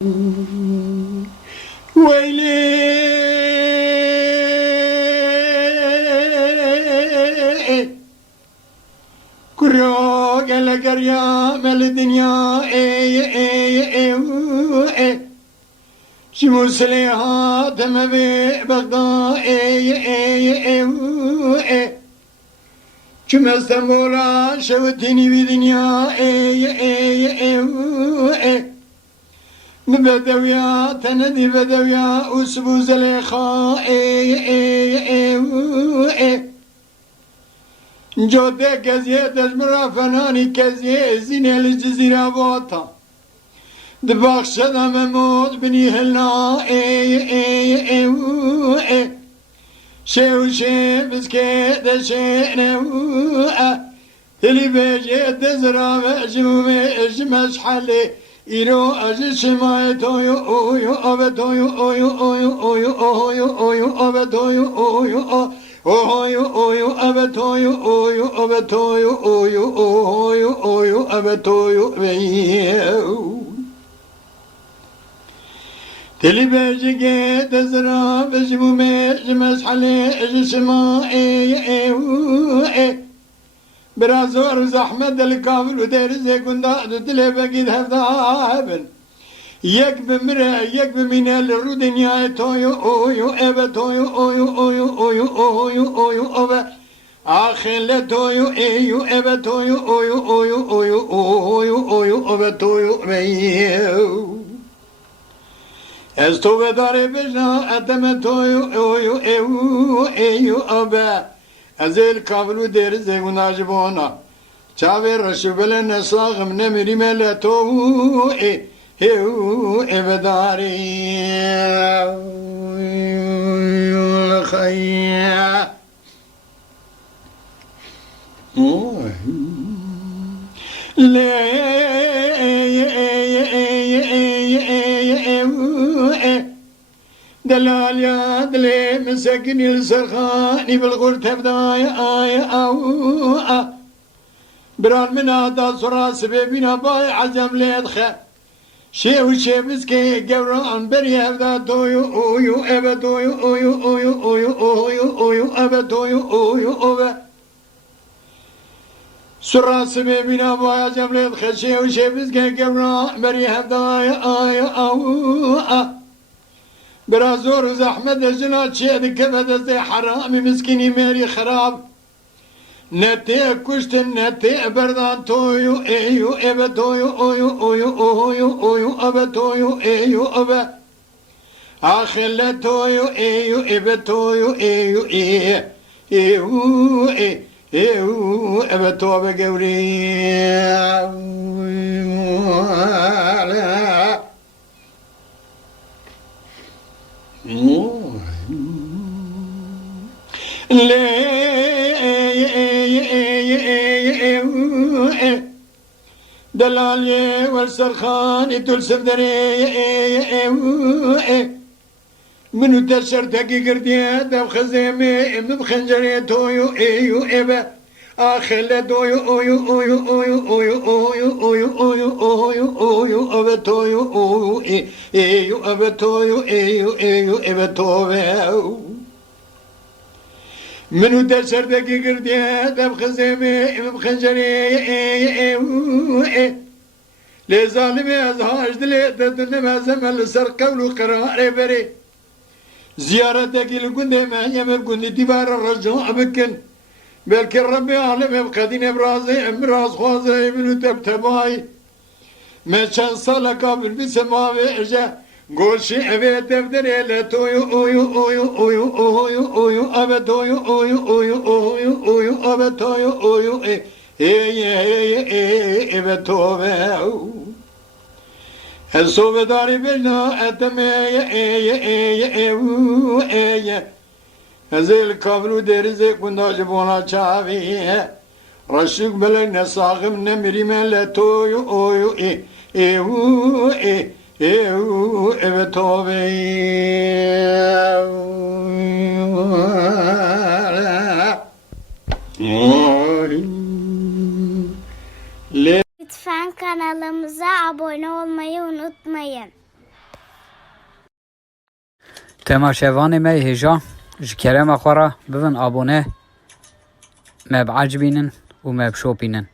ويلي كرو قال قريا مال الدنيا شموس ليها تم بغداد كما استنبولا شوتني بدنيا بدويا تندي بدويا وسبو زليخا جودة كزيه تجمرا فناني كزيه زينة الجزيرة بوطا دباغ شدا مموت بني هلا شو شي بسكي دشينا اللي بيجي تزرع مجمومي مش حلي إيرو أجي شماي تويو أويو أبا تويو أويو أويو أويو أويو أويو أبا تويو أويو أويو أويو أبا تويو أويو أبا تويو أويو أويو أويو أبا تويو بيو تلي بيجي تزرع بجمومي مش حلي أجي شماي برازور زحمة الكامل ودير زي كندا دلي بقيد هذا يك بمرة يك بمين الرودنيا تويو أويو أبا تويو أويو أويو أويو أويو أويو أبا آخر تويو أيو أبا تويو أويو أويو أويو أويو أويو أبا تويو بيو استوى داري بجنا أتم تويو أويو أيو أيو أبا أزيل كابلو دير زي مناجبونا شاوي رشبل النساغ من مري ملتو هيو إبداري الخيا دلال يا دلي مسكني السرخاني بالغرت بداية أو بران من هذا صرا سببنا باي عزم ليدخل شيء وشيء مسكي قبران بري هذا تويو أويو أبا تويو أويو أويو أويو أويو أويو أبا تويو أويو أبا صرا سببنا باي عزم ليدخل شيء وشيء مسكي قبران بري هذا أو برازور وزحمة الجنات شيء كبد زي حرامي مسكيني ماري خراب نتي كشت نتي بردان تويو ايو ابا تويو اويو اويو اويو اويو ابا تويو ايو ابا اخر تويو ايو ابا تويو ايو ايو ايو ابا توبا قوري دلالي والسرخان يدل سفدري منو تشر تقي قردية دب خزيمي مبخنجري تويو ايو ابا اخر دويو اويو اويو اويو اويو اويو اويو اويو اويو اويو ابا تويو اويو ايو ابا تويو ايو ايو ابا تويو منو تشر تقي قردية دب خزيمي مبخنجري لظالمي ازهاج دلي تدن ما زمل سر قولو قرار بري زيارتك القندي ما يم القندي دبار الرجاء بكن بلكن ربي أعلم بقدين برازي امراز خوازي منو تبتباي ما كان صالة قابل بسماوي اجا قول شي ابي تبدري لا تويو اويو اويو اويو اويو اويو ابا تويو اويو اويو اويو اويو ابا تويو اويو اي ابا تويو الصوب داري بجنا اتمي هزيل كابلو ديرزي كندا جبونا شافي رشيق بلك نساغم نمري من تويو اويو ايو ايو ابتوبي Lütfen kanalımıza abone olmayı unutmayın. تماشاوانê me hêja ji kerema xwe re bibin abone me bi ecbînin û me bişopînin.